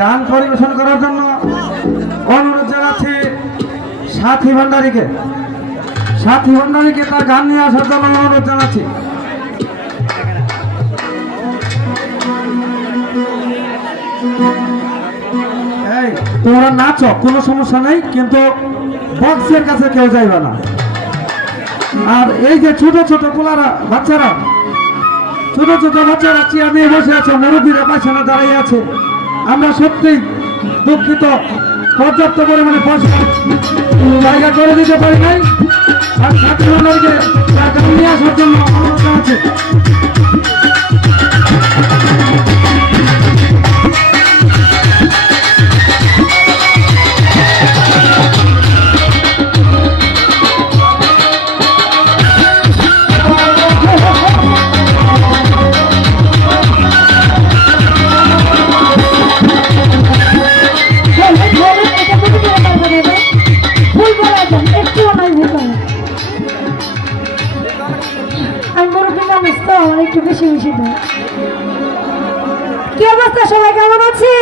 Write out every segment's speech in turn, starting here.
গান পরিবেশন করার জন্য অনুরোধ জানাচ্ছি সাথী ভান্ডারীকে তার গান নিয়ে আসার জন্য অনুরোধ জানাচ্ছি। এই তোমরা নাচো, কোনো সমস্যা নেই, কিন্তু বক্সের কাছে কেউ যাইবে না। আর এই যে ছোট ছোট পোলারা বাচ্চারা চেয়ার নিয়ে বসে আছে, মুরব্বীরা পাশে দাঁড়িয়ে আছে, আমরা সত্যি দুঃখিত, পর্যাপ্ত পরিমাণে পয়সা জায়গা করে দিতে পারি নাই। আর ছাত্রীদেরকে টাকা নিয়ে আসার জন্য অনুরোধ আছে। একটু বেশি বেশি দেয়। কি অবস্থা, সবাই কেমন আছে?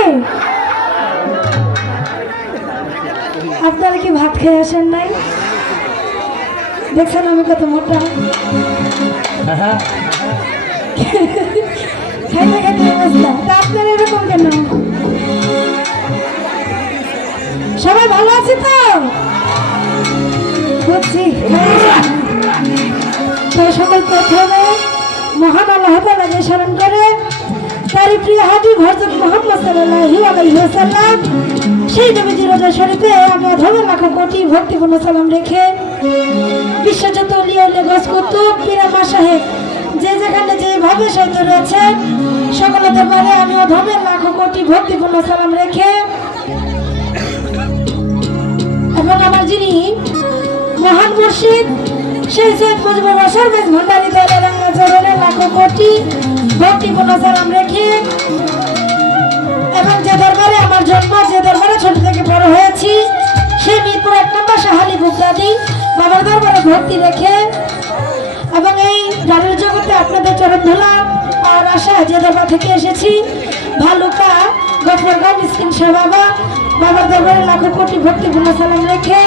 আপনারা কি ভাত খেয়ে আসেন নাই? দেখছেন আমি কত মোটা, খাইতে খাইতে অবস্থা। তা আপনারা এরকম কেন? সবাই ভালো আছে তো? বুঝছি। সবাই প্রথমে মহান আল্লাহ তাআলাকে স্মরণ করে তারই প্রিয় হাবিব হযরত মুহাম্মদ সাল্লাল্লাহু আলাইহি ওয়াসাল্লাম সেই নবীজির রোজা শরীফে আমি অধম লাখো কোটি ভক্তিপূর্ণ সালাম রেখে বিশ্বজাত ওলিয়া লেগস কুতুব পীরামা সাহেব যে যেখানে যেভাবে সাহিত্য রয়েছে সকলের দরবারে আমি অধম লাখো কোটি ভক্তিপূর্ণ সালাম রেখে এবং আমার যিনি মহান মুর্শিদ সেই সৈয়দ মুজিবুর রহমান মেজ ভান্ডারী দলের রাঙ্গা চরণে লাখো কোটি ভক্তিপূর্ণ সালাম রেখে এবং যে দরবারে আমার জন্ম, যে দরবারে ছোট থেকে বড় হয়েছি, সেই মিরপুর 1 নম্বর শাহালি বুকদাদি বাবার দরবারে ভক্তি রেখে এবং এই গানের জগতে আপনাদের চরণ ধুলা আর আশা যে দরবার থেকে এসেছি ভালুকা গফরগাঁও মিসকিন শাহ বাবার দরবারে লাখো কোটি ভক্তিপূর্ণ সালাম রেখে